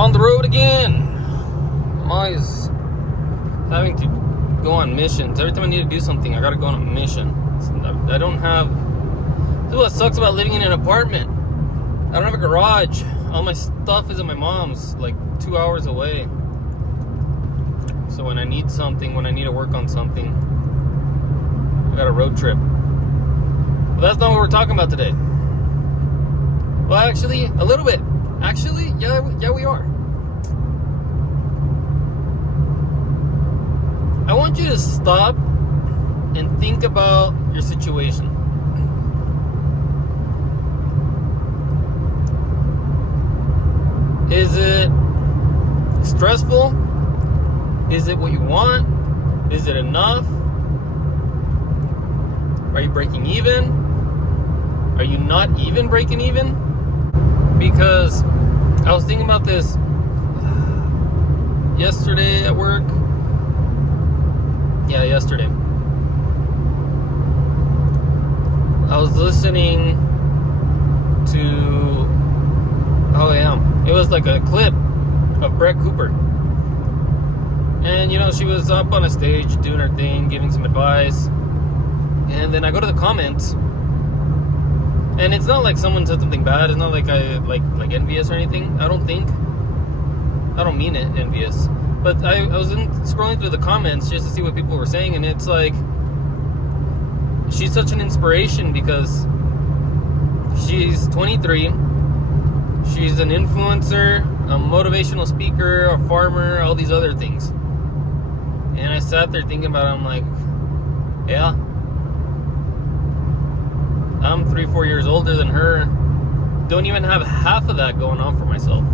On the road again. I'm always having to go on missions. Every time I need to do something, I gotta go on a mission. I don't have... This is what sucks about living in an apartment. I don't have a garage. All my stuff is at my mom's, like 2 hours away. So when I need something, when I need to work on something, I got a road trip. But that's not what we're talking about today. Well, actually, a little bit. Actually, yeah, we are. I want you to stop and think about your situation. Is it stressful? Is it what you want? Is it enough? Are you breaking even? Are you not even breaking even? Because I was thinking about this yesterday at work. Yeah, yesterday. I was listening to... Oh, yeah. It was like a clip of Brett Cooper. And, she was up on a stage doing her thing, giving some advice. And then I go to the comments. And it's not like someone said something bad. It's not like I like envious or anything. I don't think. I don't mean it envious. But I was scrolling through the comments just to see what people were saying, and it's like she's such an inspiration because she's 23. She's an influencer, a motivational speaker, a farmer, all these other things. And I sat there thinking about it. I'm like, yeah. I'm 3-4 years older than her. Don't even have half of that going on for myself.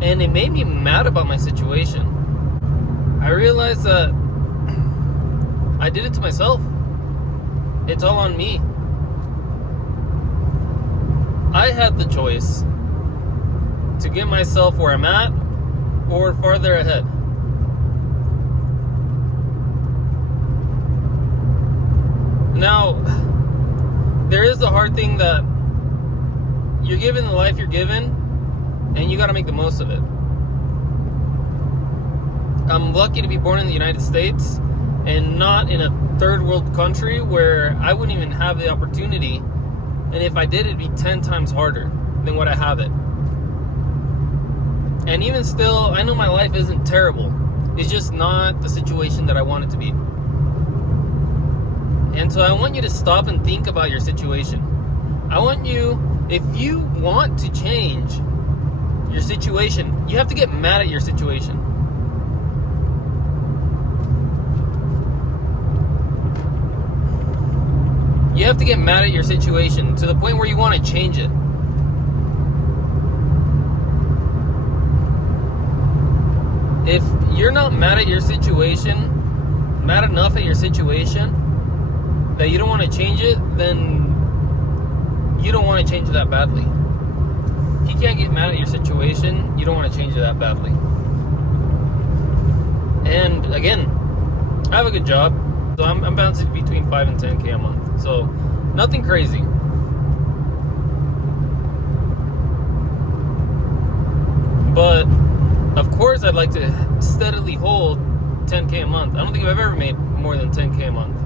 And it made me mad about my situation. I realized that I did it to myself. It's all on me. I had the choice to get myself where I'm at or farther ahead. Now, there is the hard thing that you're given the life you're given, and you got to make the most of it. I'm lucky to be born in the United States and not in a third world country where I wouldn't even have the opportunity, and if I did, it'd be 10 times harder than what I have it. And even still, I know my life isn't terrible. It's just not the situation that I want it to be. And so I want you to stop and think about your situation. I want you, if you want to change your situation, you have to get mad at your situation. You have to get mad at your situation to the point where you want to change it. If you're not mad at your situation, mad enough at your situation, that you don't want to change it, then you don't want to change it that badly. If you can't get mad at your situation, you don't want to change it that badly. And again, I have a good job, so I'm bouncing between 5 and 10K a month. So nothing crazy. But of course, I'd like to steadily hold 10K a month. I don't think I've ever made more than 10K a month.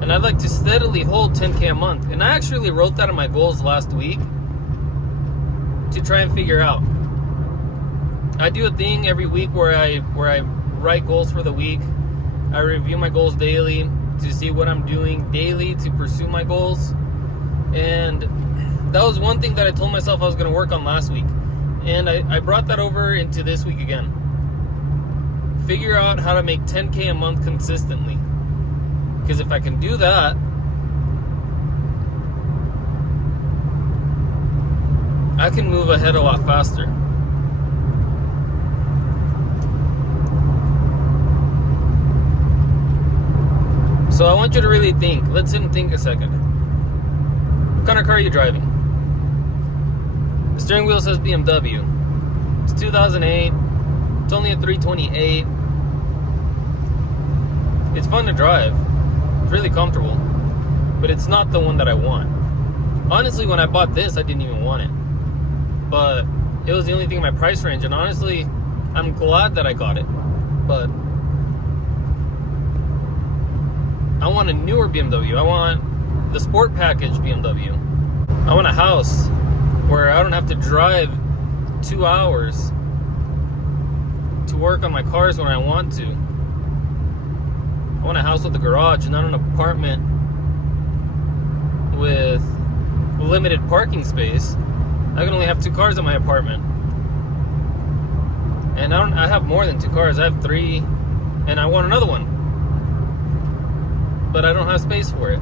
And I'd like to steadily hold 10K a month. And I actually wrote that in my goals last week to try and figure out. I do a thing every week where I write goals for the week. I review my goals daily to see what I'm doing daily to pursue my goals. And that was one thing that I told myself I was going to work on last week. And I brought that over into this week again. Figure out how to make 10K a month consistently. Because if I can do that, I can move ahead a lot faster. So I want you to really think. Let's sit and think a second. What kind of car are you driving? The steering wheel says BMW. It's 2008. It's only a 328. It's fun to drive. It's really comfortable. But it's not the one that I want. Honestly, when I bought this, I didn't even want it. but it was the only thing in my price range, and honestly, I'm glad that I got it. But I want a newer BMW. I want the sport package BMW. I want a house where I don't have to drive 2 hours to work on my cars when I want to. I want a house with a garage, not an apartment with limited parking space. I can only have 2 cars in my apartment. And I have more than 2 cars. I have 3, and I want another one. But I don't have space for it.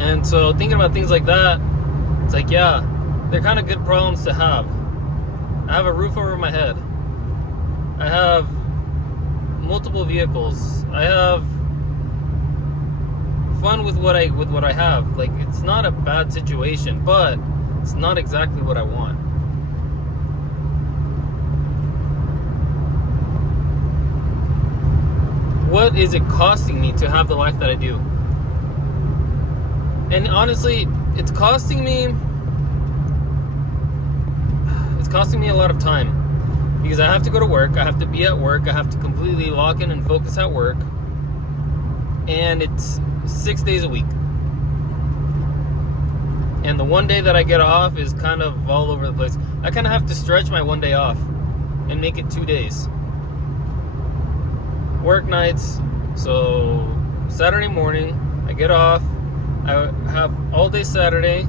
And so thinking about things like that, it's like, yeah, they're kind of good problems to have. I have a roof over my head. I have multiple vehicles. I have fun with what I have. Like, it's not a bad situation, but it's not exactly what I want. What is it costing me to have the life that I do? And honestly, it's costing me a lot of time. Because I have to go to work, I have to be at work, I have to completely lock in and focus at work. And it's 6 days a week. And the one day that I get off is kind of all over the place. I kind of have to stretch my one day off and make it 2 days. Work nights, so Saturday morning, I get off, I have all day Saturday,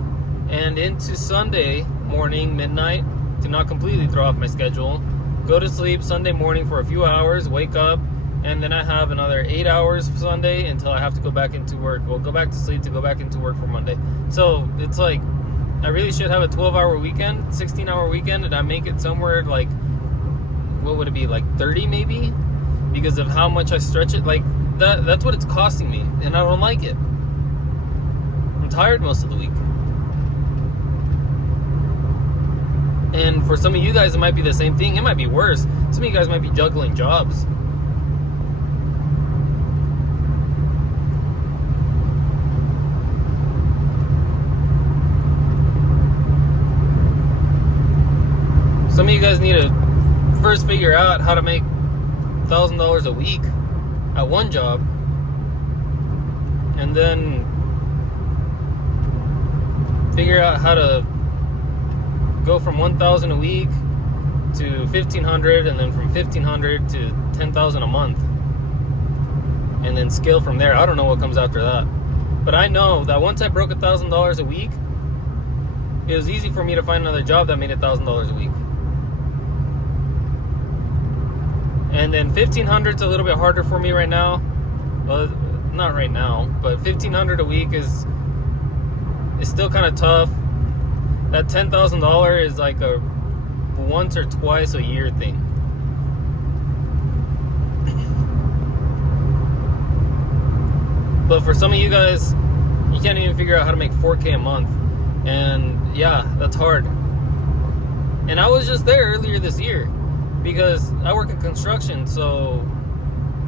and into Sunday morning, midnight, to not completely throw off my schedule. Go to sleep Sunday morning for a few hours, wake up, and then I have another 8 hours Sunday until I have to go back into work. Well, go back to sleep to go back into work for Monday. So it's like, I really should have a 12-hour weekend, 16-hour weekend, and I make it somewhere like, what would it be, like 30 maybe? Because of how much I stretch it. Like, that's what it's costing me, and I don't like it. I'm tired most of the week. And for some of you guys, it might be the same thing. It might be worse. Some of you guys might be juggling jobs. Some of you guys need to first figure out how to make $1,000 a week at one job, and then figure out how to go from $1,000 a week to $1,500, and then from $1,500 to $10,000 a month, and then scale from there. I don't know what comes after that, but I know that once I broke $1,000 a week, it was easy for me to find another job that made $1,000 a week. And then $1,500 is a little bit harder for me right now. Well, not right now, but $1,500 a week is still kind of tough. That $10,000 is like a once or twice a year thing. But for some of you guys, you can't even figure out how to make $4K a month. And yeah, that's hard. And I was just there earlier this year because I work in construction, so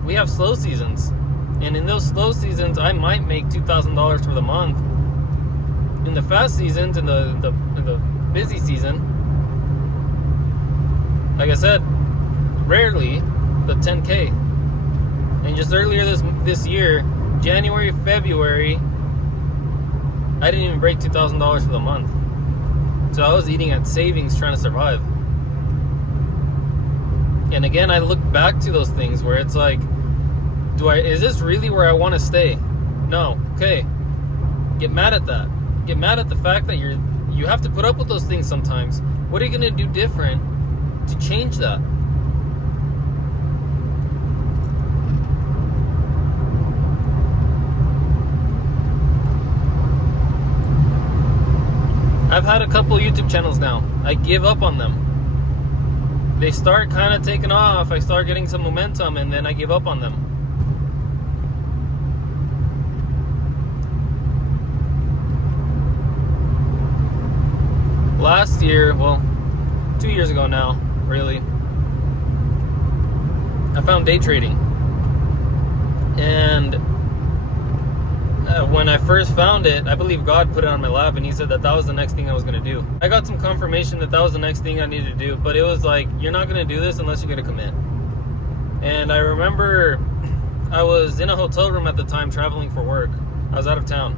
we have slow seasons. And in those slow seasons, I might make $2,000 for the month. In the fast seasons, in the busy season, like I said, rarely the 10K. And just earlier this year, January, February, I didn't even break $2,000 for the month. So I was eating at savings trying to survive. And again, I look back to those things where it's like, is this really where I want to stay? No. Okay. Get mad at that. Get mad at the fact that you have to put up with those things sometimes. What are you going to do different to change that? I've had a couple YouTube channels now. I give up on them. They start kind of taking off. I start getting some momentum, and then I give up on them. Last year, well, 2 years ago now, really, I found day trading. And when I first found it, I believe God put it on my lap, and he said that was the next thing I was going to do. I got some confirmation that was the next thing I needed to do, but it was like, you're not going to do this unless you're going to commit. And I remember I was in a hotel room at the time traveling for work. I was out of town.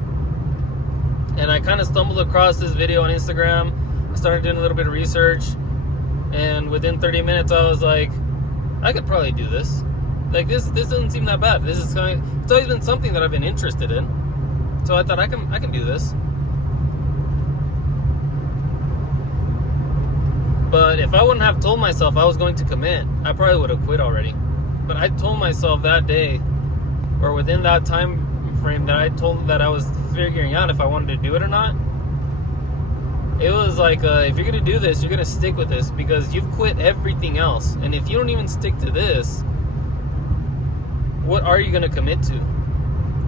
And I kind of stumbled across this video on Instagram. I started doing a little bit of research, and within 30 minutes I was like, I could probably do this. Like, this doesn't seem that bad. It's always been something that I've been interested in. So I thought I can do this. But if I wouldn't have told myself I was going to commit, I probably would have quit already. But I told myself that day, or within that time frame that I was figuring out if I wanted to do it or not, it was like, if you're going to do this, you're going to stick with this, because you've quit everything else. And if you don't even stick to this, what are you going to commit to?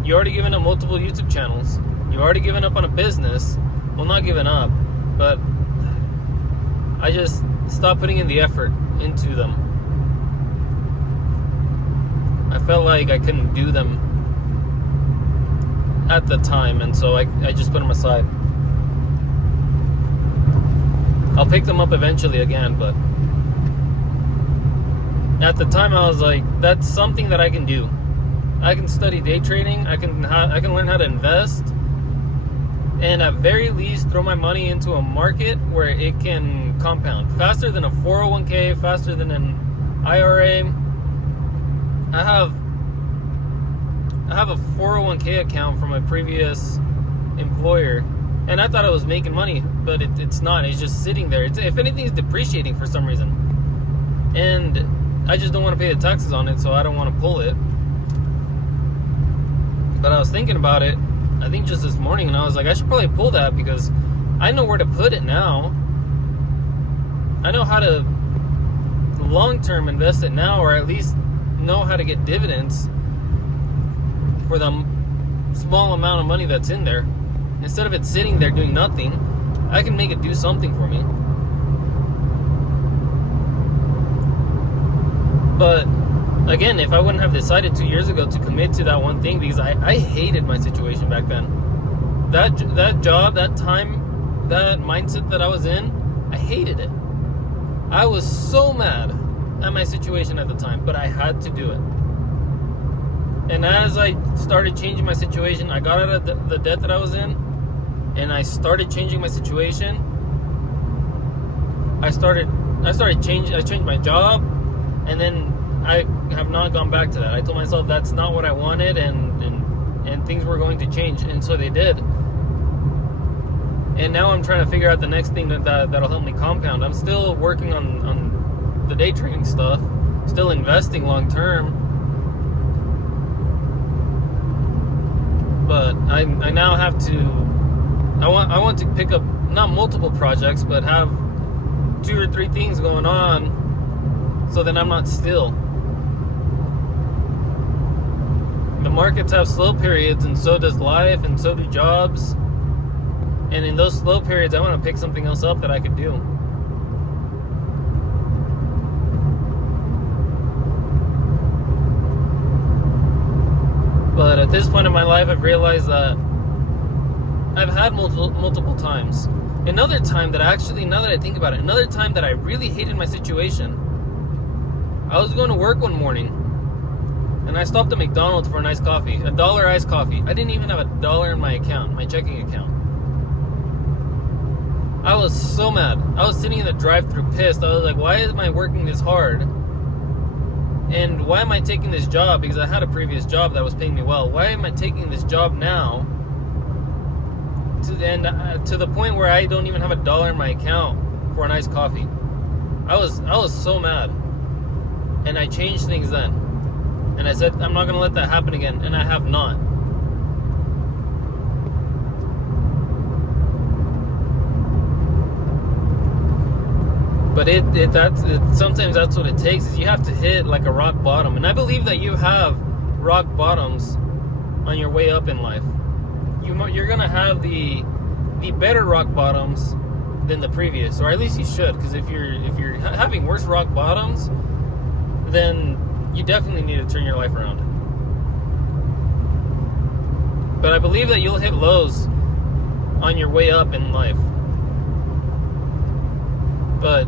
You already given up multiple YouTube channels. You already given up on a business. Well, not given up, but I just stopped putting in the effort into them. I felt like I couldn't do them at the time, and so I just put them aside. I'll pick them up eventually again, but at the time I was like, that's something that I can do. I can study day trading. I can learn how to invest, and at very least throw my money into a market where it can compound faster than a 401k, faster than an IRA. I have a 401k account from my previous employer, and I thought I was making money, but it's not. It's just sitting there. If anything, it's depreciating for some reason, and I just don't want to pay the taxes on it, so I don't want to pull it. But I was thinking about it, I think just this morning, and I was like, I should probably pull that, because I know where to put it now. I know how to long-term invest it now, or at least know how to get dividends for the small amount of money that's in there. Instead of it sitting there doing nothing, I can make it do something for me. But again, if I wouldn't have decided 2 years ago to commit to that one thing, because I hated my situation back then. That job, that time, that mindset that I was in, I hated it. I was so mad at my situation at the time, but I had to do it. And as I started changing my situation, I got out of the debt that I was in, and I started changing my situation. I changed my job, and then I have not gone back to that. I told myself that's not what I wanted, and things were going to change, and so they did. And now I'm trying to figure out the next thing that'll help me compound. I'm still working on the day trading stuff, still investing long term, but I now have to. I want to pick up not multiple projects, but have 2 or 3 things going on, so that I'm not still. The markets have slow periods, and so does life, and so do jobs. And in those slow periods, I want to pick something else up that I could do. But at this point in my life, I've realized that I've had multiple times. Another time that now that I think about it, another time that I really hated my situation, I was going to work one morning, and I stopped at McDonald's for a nice coffee, $1 iced coffee. I didn't even have $1 in my account, my checking account. I was so mad. I was sitting in the drive-thru pissed. I was like, why am I working this hard? And why am I taking this job? Because I had a previous job that was paying me well. Why am I taking this job now? To the point where I don't even have $1 in my account for an iced coffee. I was so mad. And I changed things then. And I said, I'm not going to let that happen again. And I have not. But sometimes that's what it takes, is you have to hit like a rock bottom. And I believe that you have rock bottoms on your way up in life. You're going to have the better rock bottoms than the previous, or at least you should, because if you're having worse rock bottoms, then you definitely need to turn your life around. But I believe that you'll hit lows on your way up in life. But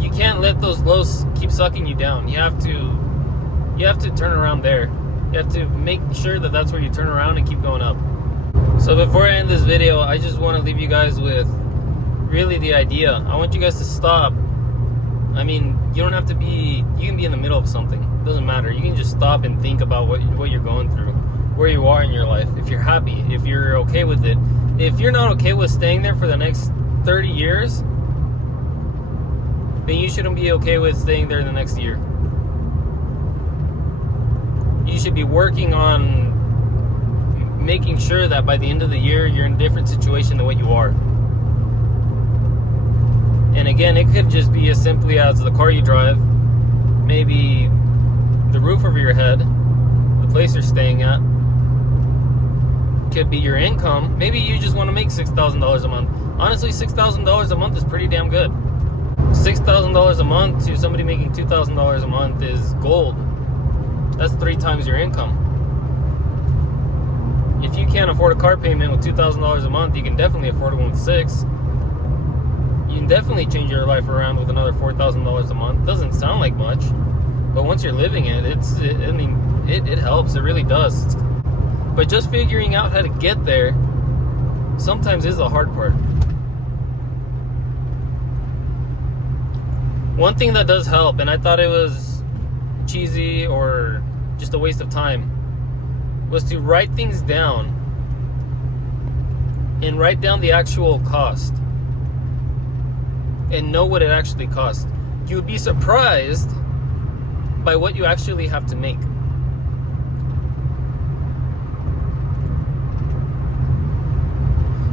you can't let those lows keep sucking you down. You have to turn around there. You have to make sure that that's where you turn around and keep going up. So before I end this video, I just want to leave you guys with really the idea. I want you guys to stop. I mean, you don't have to be, you can be in the middle of something. It doesn't matter. You can just stop and think about what you're going through, where you are in your life. If you're happy, if you're okay with it. If you're not okay with staying there for the next 30 years, then you shouldn't be okay with staying there the next year. You should be working on making sure that by the end of the year, you're in a different situation than what you are. And again, it could just be as simply as the car you drive, maybe the roof over your head, the place you're staying at. Could be your income. Maybe you just want to make $6,000 a month. Honestly, $6,000 a month is pretty damn good. $6,000 a month to somebody making $2,000 a month is gold. That's 3 times your income. If you can't afford a car payment with $2,000 a month, you can definitely afford one with $6,000. You can definitely change your life around with another $4,000 a month. Doesn't sound like much, but once you're living it, it helps. It really does. But just figuring out how to get there sometimes is the hard part. One thing that does help, and I thought it was cheesy or just a waste of time, was to write things down and write down the actual cost and know what it actually costs. You would be surprised by what you actually have to make.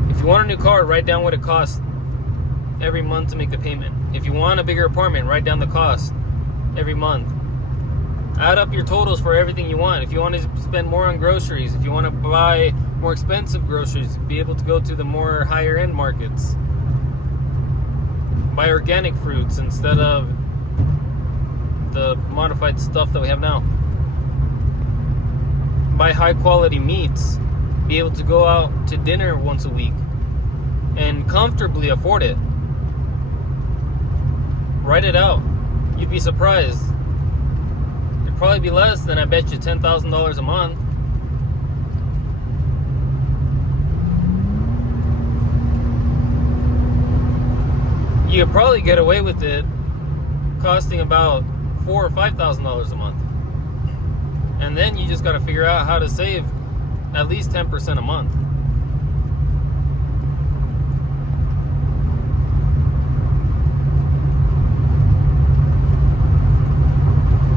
If you want a new car, write down what it costs every month to make the payment. If you want a bigger apartment, write down the cost every month. Add up your totals for everything you want. If you want to spend more on groceries, if you want to buy more expensive groceries, be able to go to the more higher end markets. Buy organic fruits instead of the modified stuff that we have now. Buy high quality meats. Be able to go out to dinner once a week and comfortably afford it. Write it out. You'd be surprised. It'd probably be less than, I bet you, $10,000 a month. You could probably get away with it costing about $4,000 or $5,000 a month. And then you just got to figure out how to save at least 10% a month.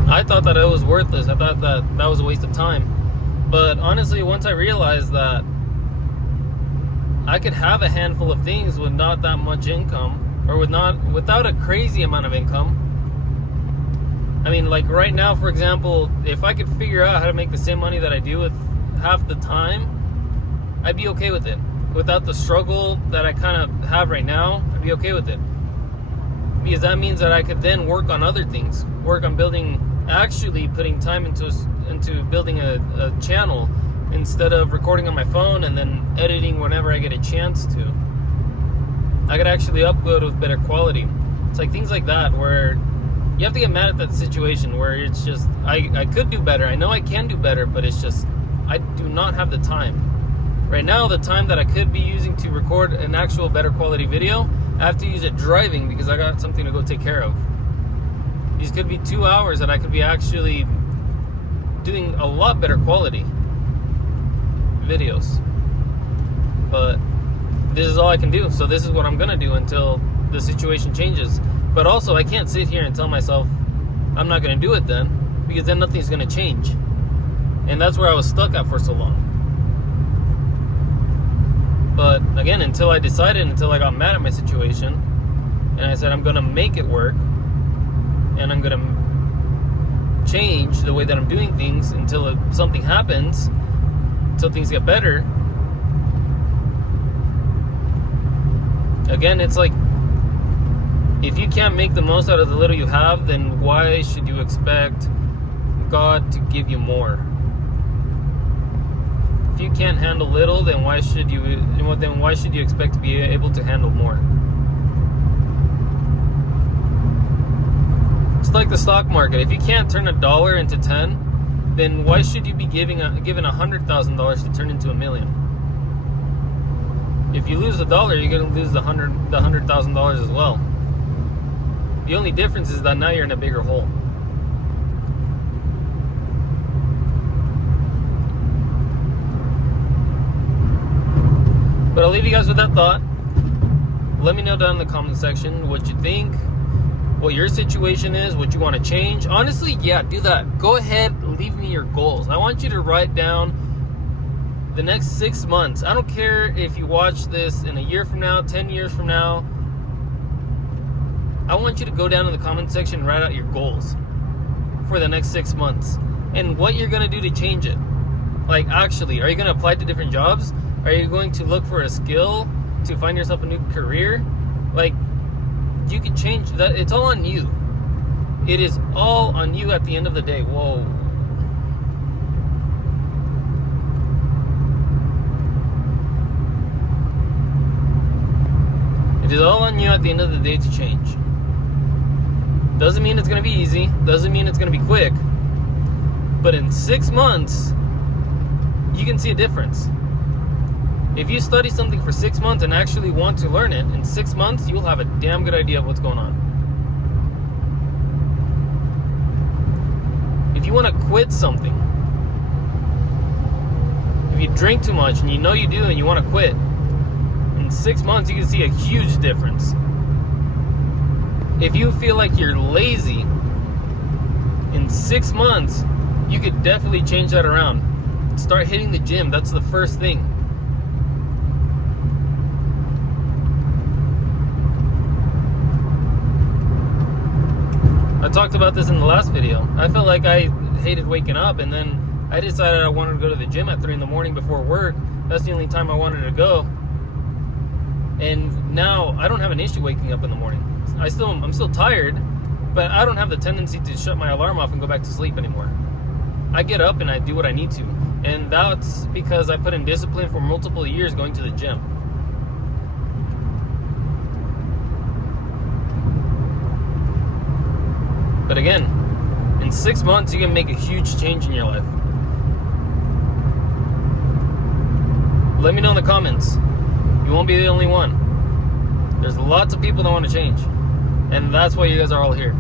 I thought that it was worthless. I thought that was a waste of time. But honestly, once I realized that I could have a handful of things with not that much income, or without a crazy amount of income. I mean, like right now, for example, if I could figure out how to make the same money that I do with half the time, I'd be okay with it. Without the struggle that I kind of have right now, I'd be okay with it. Because that means that I could then work on other things. Work on actually putting time into building a channel instead of recording on my phone and then editing whenever I get a chance to. I could actually upload with better quality. It's like things like that where you have to get mad at that situation where it's just, I could do better. I know I can do better, but it's just, I do not have the time. Right now, the time that I could be using to record an actual better quality video, I have to use it driving because I got something to go take care of. These could be 2 hours that I could be actually doing a lot better quality videos. But this is all I can do. So this is what I'm gonna do until the situation changes. But also, I can't sit here and tell myself I'm not gonna do it then, because then nothing's gonna change. And that's where I was stuck at for so long. But again, until I got mad at my situation, and I said I'm gonna make it work, and I'm gonna change the way that I'm doing things until something happens, until things get better. Again, it's like, if you can't make the most out of the little you have, then why should you expect God to give you more? If you can't handle little, then why should you expect to be able to handle more? It's like the stock market. If you can't turn $1 into 10, then why should you be given $100,000 to turn into $1 million? If you lose $1, you're going to lose the $100,000 as well. The only difference is that now you're in a bigger hole. But I'll leave you guys with that thought. Let me know down in the comment section what you think, what your situation is, what you want to change. Honestly, yeah, do that. Go ahead, leave me your goals. I want you to write down the next 6 months. I don't care if you watch this in a year from now, 10 years from now. I want you to go down in the comment section and write out your goals for the next 6 months and what you're going to do to change it. Like, actually, are you going to apply to different jobs? Are you going to look for a skill to find yourself a new career? Like, you can change that. It's all on you. It is all on you at the end of the day. Whoa. It is all on you at the end of the day to change. Doesn't mean it's going to be easy. Doesn't mean it's going to be quick. But in 6 months, you can see a difference. If you study something for 6 months and actually want to learn it, in 6 months, you'll have a damn good idea of what's going on. If you want to quit something, if you drink too much and you know you do and you want to quit, in 6 months, you can see a huge difference. If you feel like you're lazy, in 6 months, you could definitely change that around. Start hitting the gym. That's the first thing. I talked about this in the last video. I felt like I hated waking up, and then I decided I wanted to go to the gym at 3 in the morning before work. That's the only time I wanted to go. And now I don't have an issue waking up in the morning. I'm still tired, but I don't have the tendency to shut my alarm off and go back to sleep anymore. I get up and I do what I need to. And that's because I put in discipline for multiple years going to the gym. But again, in 6 months, you can make a huge change in your life. Let me know in the comments. You won't be the only one. There's lots of people that want to change. And that's why you guys are all here.